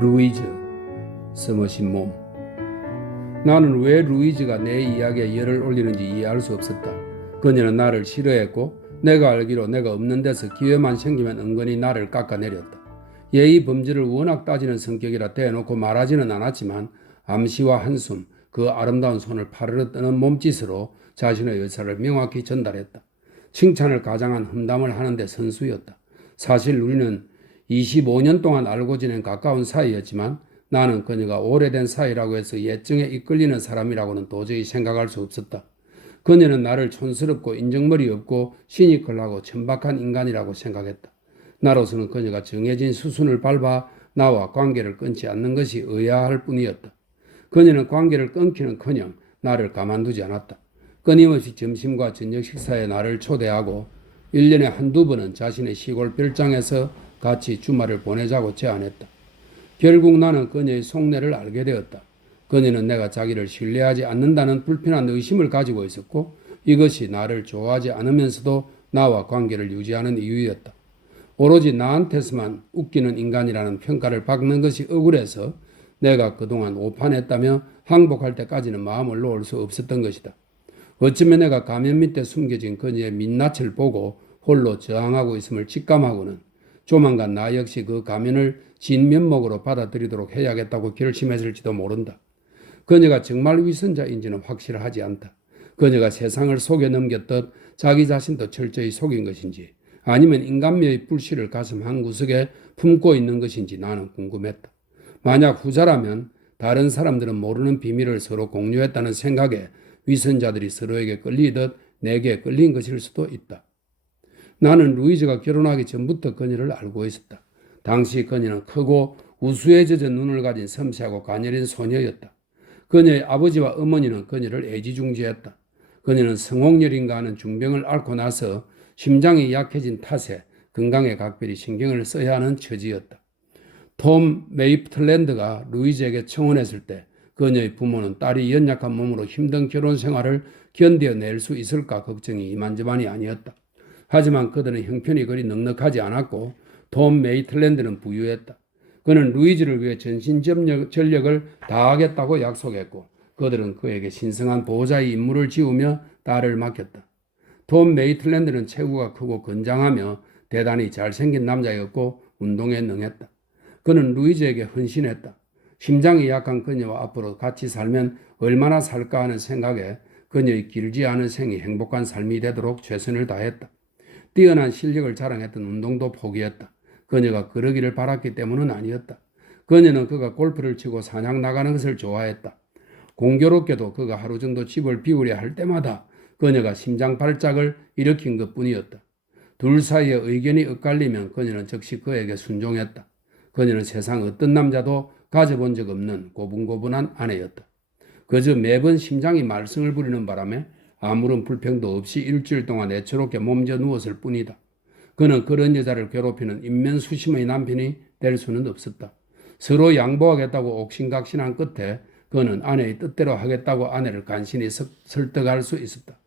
루이즈, 숨으신 몸. 나는 왜 루이즈가 내 이야기에 열을 올리는지 이해할 수 없었다. 그녀는 나를 싫어했고 내가 알기로 내가 없는 데서 기회만 생기면 은근히 나를 깎아내렸다. 예의 범죄를 워낙 따지는 성격이라 대놓고 말하지는 않았지만 암시와 한숨, 그 아름다운 손을 파르르 뜨는 몸짓으로 자신의 의사를 명확히 전달했다. 칭찬을 가장한 험담을 하는데 선수였다. 사실 우리는 25년 동안 알고 지낸 가까운 사이였지만 나는 그녀가 오래된 사이라고 해서 예정에 이끌리는 사람이라고는 도저히 생각할 수 없었다. 그녀는 나를 촌스럽고 인정머리 없고 시니컬하고 천박한 인간이라고 생각했다. 나로서는 그녀가 정해진 수순을 밟아 나와 관계를 끊지 않는 것이 의아할 뿐이었다. 그녀는 관계를 끊기는커녕 나를 가만두지 않았다. 끊임없이 점심과 저녁 식사에 나를 초대하고 1년에 한두 번은 자신의 시골 별장에서 같이 주말을 보내자고 제안했다. 결국 나는 그녀의 속내를 알게 되었다. 그녀는 내가 자기를 신뢰하지 않는다는 불편한 의심을 가지고 있었고 이것이 나를 좋아하지 않으면서도 나와 관계를 유지하는 이유였다. 오로지 나한테서만 웃기는 인간이라는 평가를 받는 것이 억울해서 내가 그동안 오판했다며 항복할 때까지는 마음을 놓을 수 없었던 것이다. 어쩌면 내가 가면 밑에 숨겨진 그녀의 민낯을 보고 홀로 저항하고 있음을 직감하고는 조만간 나 역시 그 가면을 진면목으로 받아들이도록 해야겠다고 결심했을지도 모른다. 그녀가 정말 위선자인지는 확실하지 않다. 그녀가 세상을 속여 넘겼듯 자기 자신도 철저히 속인 것인지 아니면 인간미의 불씨를 가슴 한구석에 품고 있는 것인지 나는 궁금했다. 만약 후자라면 다른 사람들은 모르는 비밀을 서로 공유했다는 생각에 위선자들이 서로에게 끌리듯 내게 끌린 것일 수도 있다. 나는 루이즈가 결혼하기 전부터 그녀를 알고 있었다. 당시 그녀는 크고 우수에 젖은 눈을 가진 섬세하고 가녀린 소녀였다. 그녀의 아버지와 어머니는 그녀를 애지중지했다. 그녀는 성홍열인가 하는 중병을 앓고 나서 심장이 약해진 탓에 건강에 각별히 신경을 써야 하는 처지였다. 톰 메이플랜드가 루이즈에게 청혼했을 때 그녀의 부모는 딸이 연약한 몸으로 힘든 결혼 생활을 견뎌낼 수 있을까 걱정이 이만저만이 아니었다. 하지만 그들은 형편이 그리 넉넉하지 않았고 톰 메이틀랜드는 부유했다. 그는 루이즈를 위해 전신전력을 다하겠다고 약속했고 그들은 그에게 신성한 보호자의 임무를 지우며 딸을 맡겼다. 톰 메이틀랜드는 체구가 크고 건장하며 대단히 잘생긴 남자였고 운동에 능했다. 그는 루이즈에게 헌신했다. 심장이 약한 그녀와 앞으로 같이 살면 얼마나 살까 하는 생각에 그녀의 길지 않은 생이 행복한 삶이 되도록 최선을 다했다. 뛰어난 실력을 자랑했던 운동도 포기했다. 그녀가 그러기를 바랐기 때문은 아니었다. 그녀는 그가 골프를 치고 사냥 나가는 것을 좋아했다. 공교롭게도 그가 하루 정도 집을 비우려 할 때마다 그녀가 심장 발작을 일으킨 것뿐이었다. 둘 사이의 의견이 엇갈리면 그녀는 즉시 그에게 순종했다. 그녀는 세상 어떤 남자도 가져본 적 없는 고분고분한 아내였다. 그저 매번 심장이 말썽을 부리는 바람에 아무런 불평도 없이 일주일 동안 애처롭게 몸져 누웠을 뿐이다. 그는 그런 여자를 괴롭히는 인면수심의 남편이 될 수는 없었다. 서로 양보하겠다고 옥신각신한 끝에 그는 아내의 뜻대로 하겠다고 아내를 간신히 설득할 수 있었다.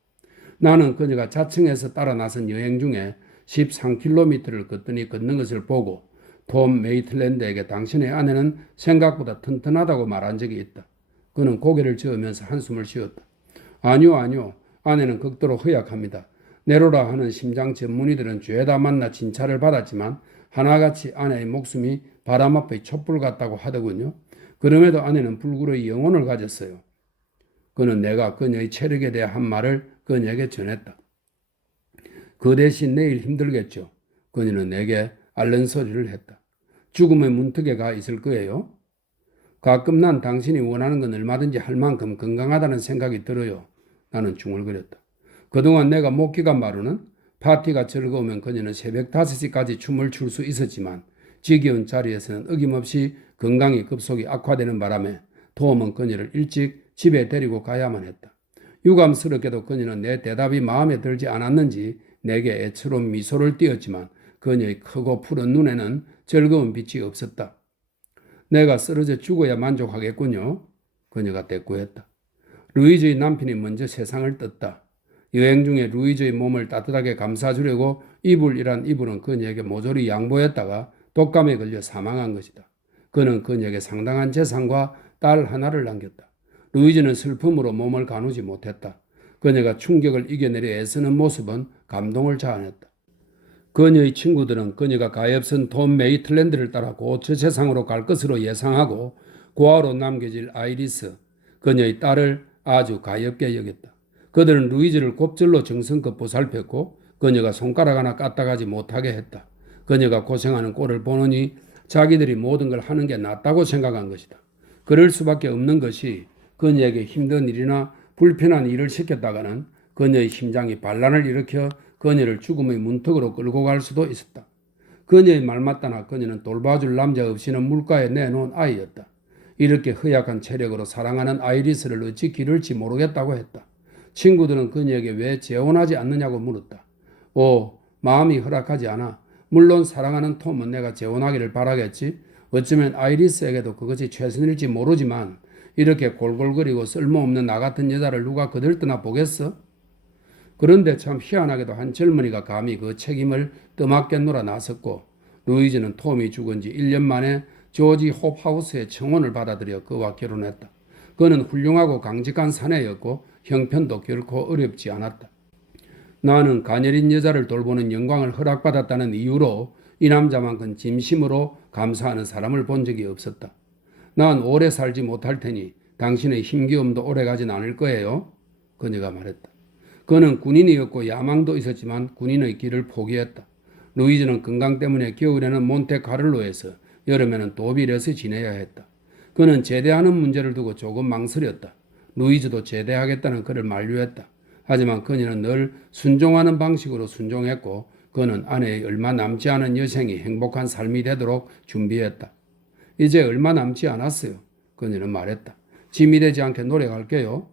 나는 그녀가 자청에서 따라 나선 여행 중에 13km를 걷더니 걷는 것을 보고 톰 메이틀랜드에게 당신의 아내는 생각보다 튼튼하다고 말한 적이 있다. 그는 고개를 저으면서 한숨을 쉬었다. 아니요. 아내는 극도로 허약합니다. 네로라 하는 심장 전문의들은 죄다 만나 진찰을 받았지만 하나같이 아내의 목숨이 바람 앞의 촛불 같다고 하더군요. 그럼에도 아내는 불굴의 영혼을 가졌어요. 그는 내가 그녀의 체력에 대해 한 말을 그녀에게 전했다. 그 대신 내일 힘들겠죠. 그녀는 내게 앓는 소리를 했다. 죽음의 문턱에 가 있을 거예요. 가끔 난 당신이 원하는 건 얼마든지 할 만큼 건강하다는 생각이 들어요. 나는 중얼거렸다. 그동안 내가 못 기간 바로는 파티가 즐거우면 그녀는 새벽 5시까지 춤을 출 수 있었지만 지겨운 자리에서는 어김없이 건강이 급속히 악화되는 바람에 도움은 그녀를 일찍 집에 데리고 가야만 했다. 유감스럽게도 그녀는 내 대답이 마음에 들지 않았는지 내게 애처로운 미소를 띄었지만 그녀의 크고 푸른 눈에는 즐거운 빛이 없었다. 내가 쓰러져 죽어야 만족하겠군요. 그녀가 대꾸했다. 루이즈의 남편이 먼저 세상을 떴다. 여행 중에 루이즈의 몸을 따뜻하게 감싸주려고 이불이란 이불은 그녀에게 모조리 양보했다가 독감에 걸려 사망한 것이다. 그는 그녀에게 상당한 재산과 딸 하나를 남겼다. 루이즈는 슬픔으로 몸을 가누지 못했다. 그녀가 충격을 이겨내려 애쓰는 모습은 감동을 자아냈다. 그녀의 친구들은 그녀가 가엾은 톰 메이틀랜드를 따라 곧 저 세상으로 갈 것으로 예상하고 고아로 남겨질 아이리스, 그녀의 딸을 아주 가엾게 여겼다. 그들은 루이즈를 곱절로 정성껏 보살폈고 그녀가 손가락 하나 까딱하지 못하게 했다. 그녀가 고생하는 꼴을 보느니 자기들이 모든 걸 하는 게 낫다고 생각한 것이다. 그럴 수밖에 없는 것이 그녀에게 힘든 일이나 불편한 일을 시켰다가는 그녀의 심장이 반란을 일으켜 그녀를 죽음의 문턱으로 끌고 갈 수도 있었다. 그녀의 말마따나 그녀는 돌봐줄 남자 없이는 물가에 내놓은 아이였다. 이렇게 허약한 체력으로 사랑하는 아이리스를 어찌 기를지 모르겠다고 했다. 친구들은 그녀에게 왜 재혼하지 않느냐고 물었다. 마음이 허락하지 않아. 물론 사랑하는 톰은 내가 재혼하기를 바라겠지. 어쩌면 아이리스에게도 그것이 최선일지 모르지만 이렇게 골골거리고 쓸모없는 나 같은 여자를 누가 거들떠나 보겠어? 그런데 참 희한하게도 한 젊은이가 감히 그 책임을 떠맡게 놀아 나섰고 루이즈는 톰이 죽은 지 1년 만에 조지 홉하우스의 청혼을 받아들여 그와 결혼했다. 그는 훌륭하고 강직한 사내였고 형편도 결코 어렵지 않았다. 나는 가녀린 여자를 돌보는 영광을 허락받았다는 이유로 이 남자만큼 진심으로 감사하는 사람을 본 적이 없었다. 난 오래 살지 못할 테니 당신의 힘겨움도 오래 가진 않을 거예요. 그녀가 말했다. 그는 군인이었고 야망도 있었지만 군인의 길을 포기했다. 루이즈는 건강 때문에 겨울에는 몬테카를로에서 여름에는 도빌에서 지내야 했다. 그는 제대하는 문제를 두고 조금 망설였다. 루이즈도 제대하겠다는 그를 만류했다. 하지만 그녀는 늘 순종하는 방식으로 순종했고 그는 아내의 얼마 남지 않은 여생이 행복한 삶이 되도록 준비했다. 이제 얼마 남지 않았어요. 그녀는 말했다. 짐이 되지 않게 노력할게요.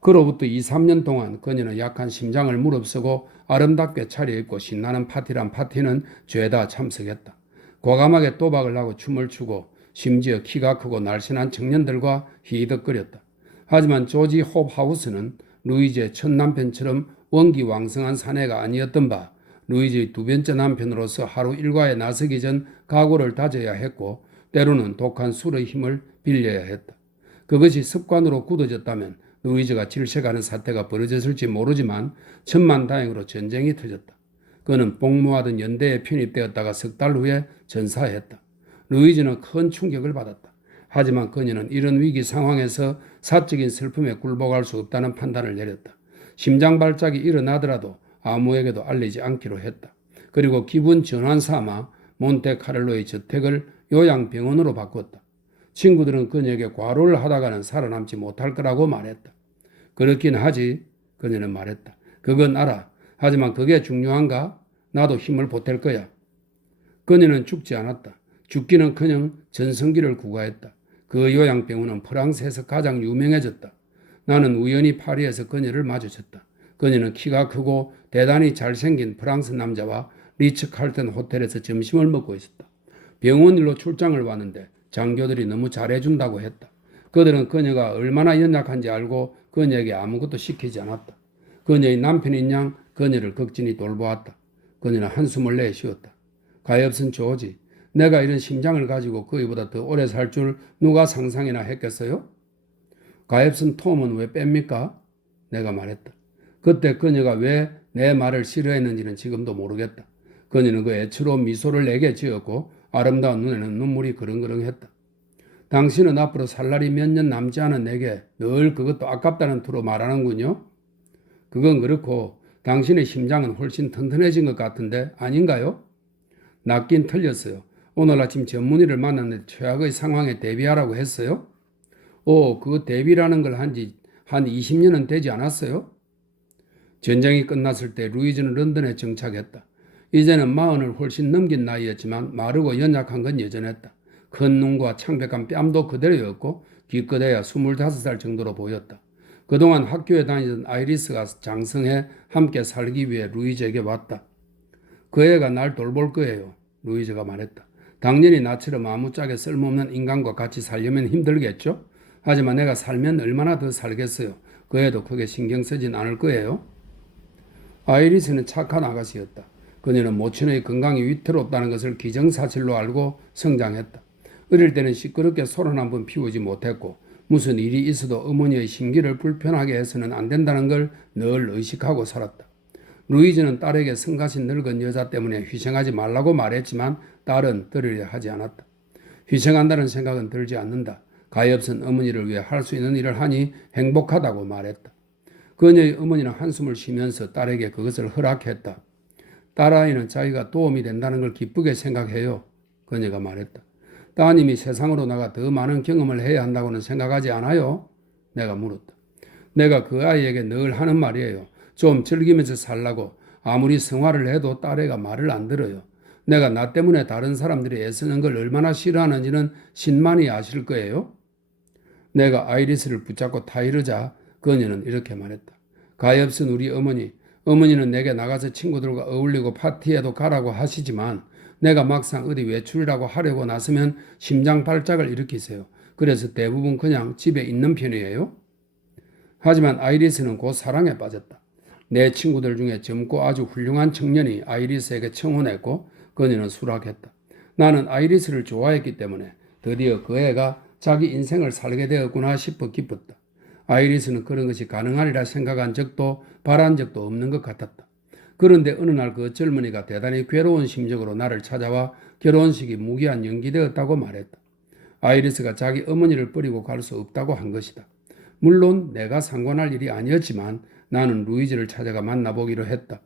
그로부터 2, 3년 동안 그녀는 약한 심장을 무릅쓰고 아름답게 차려입고 신나는 파티란 파티는 죄다 참석했다. 과감하게 또박을 하고 춤을 추고 심지어 키가 크고 날씬한 청년들과 희덕거렸다. 하지만 조지 홉하우스는 루이즈의 첫 남편처럼 원기왕성한 사내가 아니었던 바 루이즈의 두 번째 남편으로서 하루 일과에 나서기 전 각오를 다져야 했고 때로는 독한 술의 힘을 빌려야 했다. 그것이 습관으로 굳어졌다면 루이즈가 질색하는 사태가 벌어졌을지 모르지만 천만다행으로 전쟁이 터졌다. 그는 복무하던 연대에 편입되었다가 석 달 후에 전사했다. 루이즈는 큰 충격을 받았다. 하지만 그녀는 이런 위기 상황에서 사적인 슬픔에 굴복할 수 없다는 판단을 내렸다. 심장 발작이 일어나더라도 아무에게도 알리지 않기로 했다. 그리고 기분 전환 삼아 몬테카를로의 저택을 요양병원으로 바꿨다. 친구들은 그녀에게 과로를 하다가는 살아남지 못할 거라고 말했다. 그렇긴 하지, 그녀는 말했다. 그건 알아. 하지만 그게 중요한가? 나도 힘을 보탤 거야. 그녀는 죽지 않았다. 죽기는커녕 전성기를 구가했다. 그 요양병원은 프랑스에서 가장 유명해졌다. 나는 우연히 파리에서 그녀를 마주쳤다. 그녀는 키가 크고 대단히 잘생긴 프랑스 남자와 리츠칼튼 호텔에서 점심을 먹고 있었다. 병원 일로 출장을 왔는데 장교들이 너무 잘해준다고 했다. 그들은 그녀가 얼마나 연약한지 알고 그녀에게 아무것도 시키지 않았다. 그녀의 남편인 양 그녀를 극진히 돌보았다. 그녀는 한숨을 내쉬었다. 가엾은 조지, 내가 이런 심장을 가지고 그이보다 더 오래 살 줄 누가 상상이나 했겠어요? 가엾은 톰은 왜 뺍니까? 내가 말했다. 그때 그녀가 왜 내 말을 싫어했는지는 지금도 모르겠다. 그녀는 그 애처로운 미소를 내게 지었고 아름다운 눈에는 눈물이 그렁그렁했다. 당신은 앞으로 살 날이 몇 년 남지 않은 내게 늘 그것도 아깝다는 투로 말하는군요. 그건 그렇고 당신의 심장은 훨씬 튼튼해진 것 같은데 아닌가요? 낫긴 틀렸어요. 오늘 아침 전문의를 만났는데 최악의 상황에 대비하라고 했어요. 그 대비라는 걸 한 20년은 되지 않았어요? 전쟁이 끝났을 때 루이즈는 런던에 정착했다. 이제는 40을 훨씬 넘긴 나이였지만 마르고 연약한 건 여전했다. 큰 눈과 창백한 뺨도 그대로였고 기껏해야 25살 정도로 보였다. 그동안 학교에 다니던 아이리스가 장성해 함께 살기 위해 루이즈에게 왔다. 그 애가 날 돌볼 거예요. 루이즈가 말했다. 당연히 나처럼 아무짝에 쓸모없는 인간과 같이 살려면 힘들겠죠? 하지만 내가 살면 얼마나 더 살겠어요. 그 애도 크게 신경 쓰진 않을 거예요. 아이리스는 착한 아가씨였다. 그녀는 모친의 건강이 위태롭다는 것을 기정사실로 알고 성장했다. 어릴 때는 시끄럽게 소란 한번 피우지 못했고 무슨 일이 있어도 어머니의 심기를 불편하게 해서는 안 된다는 걸 늘 의식하고 살았다. 루이즈는 딸에게 성가신 늙은 여자 때문에 희생하지 말라고 말했지만 딸은 들으려 하지 않았다. 희생한다는 생각은 들지 않는다. 가엾은 어머니를 위해 할 수 있는 일을 하니 행복하다고 말했다. 그녀의 어머니는 한숨을 쉬면서 딸에게 그것을 허락했다. 딸아이는 자기가 도움이 된다는 걸 기쁘게 생각해요. 그녀가 말했다. 따님이 세상으로 나가 더 많은 경험을 해야 한다고는 생각하지 않아요? 내가 물었다. 내가 그 아이에게 늘 하는 말이에요. 좀 즐기면서 살라고. 아무리 성화를 해도 딸애가 말을 안 들어요. 내가 나 때문에 다른 사람들이 애쓰는 걸 얼마나 싫어하는지는 신만이 아실 거예요. 내가 아이리스를 붙잡고 타이르자 그녀는 이렇게 말했다. 가엾은 우리 어머니는 내게 나가서 친구들과 어울리고 파티에도 가라고 하시지만 내가 막상 어디 외출이라고 하려고 나서면 심장 발작을 일으키세요. 그래서 대부분 그냥 집에 있는 편이에요. 하지만 아이리스는 곧 사랑에 빠졌다. 내 친구들 중에 젊고 아주 훌륭한 청년이 아이리스에게 청혼했고 그녀는 수락했다. 나는 아이리스를 좋아했기 때문에 드디어 그 애가 자기 인생을 살게 되었구나 싶어 기뻤다. 아이리스는 그런 것이 가능하리라 생각한 적도 바란 적도 없는 것 같았다. 그런데 어느 날 그 젊은이가 대단히 괴로운 심정으로 나를 찾아와 결혼식이 무기한 연기되었다고 말했다. 아이리스가 자기 어머니를 버리고 갈 수 없다고 한 것이다. 물론 내가 상관할 일이 아니었지만 나는 루이즈를 찾아가 만나보기로 했다.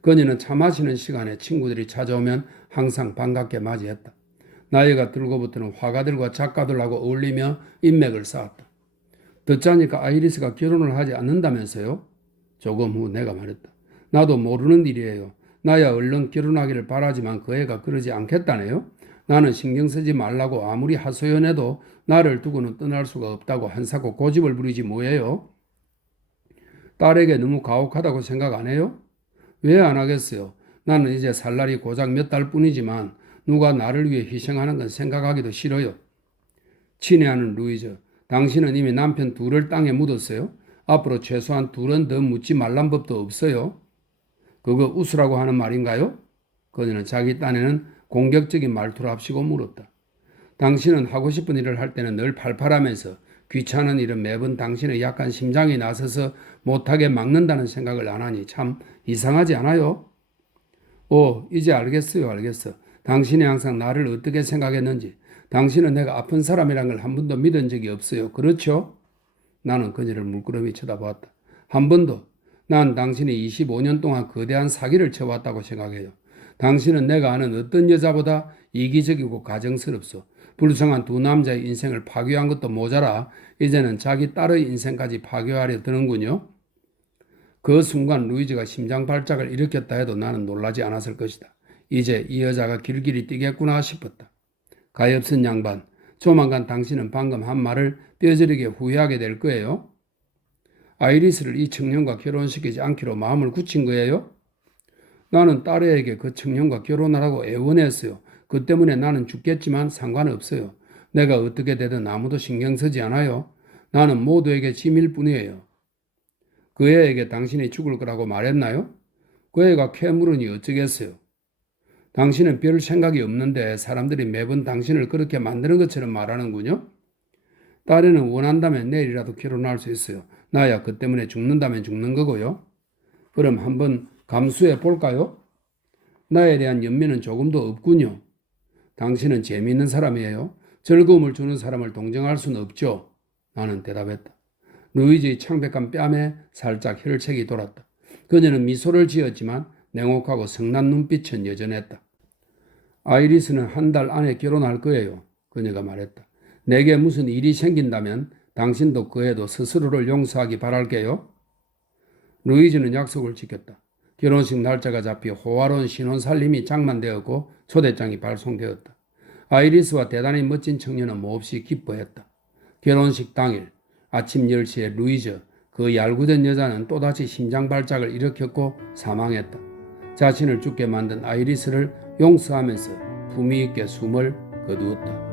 그녀는 차 마시는 시간에 친구들이 찾아오면 항상 반갑게 맞이했다. 나이가 들고부터는 화가들과 작가들하고 어울리며 인맥을 쌓았다. 듣자니까 아이리스가 결혼을 하지 않는다면서요? 조금 후 내가 말했다. 나도 모르는 일이에요. 나야 얼른 결혼하기를 바라지만 그 애가 그러지 않겠다네요. 나는 신경 쓰지 말라고 아무리 하소연해도 나를 두고는 떠날 수가 없다고 한사코 고집을 부리지 뭐예요? 딸에게 너무 가혹하다고 생각 안 해요? 왜 안 하겠어요? 나는 이제 살 날이 고작 몇 달 뿐이지만 누가 나를 위해 희생하는 건 생각하기도 싫어요. 친애하는 루이즈, 당신은 이미 남편 둘을 땅에 묻었어요? 앞으로 최소한 둘은 더 묻지 말란 법도 없어요? 그거 웃으라고 하는 말인가요? 그녀는 자기 딴에는 공격적인 말투를 합시고 물었다. 당신은 하고 싶은 일을 할 때는 늘 팔팔하면서 귀찮은 일은 매번 당신의 약한 심장이 나서서 못하게 막는다는 생각을 안 하니 참 이상하지 않아요? 이제 알겠어요. 당신이 항상 나를 어떻게 생각했는지. 당신은 내가 아픈 사람이란 걸 한 번도 믿은 적이 없어요. 그렇죠? 나는 그녀를 물끄러미 쳐다보았다. 한 번도. 난 당신이 25년 동안 거대한 사기를 쳐왔다고 생각해요. 당신은 내가 아는 어떤 여자보다 이기적이고 가정스럽소. 불쌍한 두 남자의 인생을 파괴한 것도 모자라 이제는 자기 딸의 인생까지 파괴하려 드는군요. 그 순간 루이즈가 심장 발작을 일으켰다 해도 나는 놀라지 않았을 것이다. 이제 이 여자가 길길이 뛰겠구나 싶었다. 가엾은 양반, 조만간 당신은 방금 한 말을 뼈저리게 후회하게 될 거예요. 아이리스를 이 청년과 결혼시키지 않기로 마음을 굳힌 거예요? 나는 딸애에게 그 청년과 결혼하라고 애원했어요. 그 때문에 나는 죽겠지만 상관없어요. 내가 어떻게 되든 아무도 신경 쓰지 않아요. 나는 모두에게 짐일 뿐이에요. 그 애에게 당신이 죽을 거라고 말했나요? 그 애가 캐물으니 어쩌겠어요. 당신은 별 생각이 없는데 사람들이 매번 당신을 그렇게 만드는 것처럼 말하는군요. 딸애는 원한다면 내일이라도 결혼할 수 있어요. 나야 그 때문에 죽는다면 죽는 거고요. 그럼 한번 감수해 볼까요? 나에 대한 연민은 조금도 없군요. 당신은 재미있는 사람이에요. 즐거움을 주는 사람을 동정할 수는 없죠. 나는 대답했다. 루이즈의 창백한 뺨에 살짝 혈색이 돌았다. 그녀는 미소를 지었지만 냉혹하고 성난 눈빛은 여전했다. 아이리스는 한 달 안에 결혼할 거예요. 그녀가 말했다. 내게 무슨 일이 생긴다면 당신도 그 애도 스스로를 용서하기 바랄게요. 루이즈는 약속을 지켰다. 결혼식 날짜가 잡혀 호화로운 신혼살림이 장만되었고 초대장이 발송되었다. 아이리스와 대단히 멋진 청년은 몹시 기뻐했다. 결혼식 당일 아침 10시에 루이즈, 그 얄궂은 여자는 또다시 심장 발작을 일으켰고 사망했다. 자신을 죽게 만든 아이리스를 용서하면서 품위 있게 숨을 거두었다.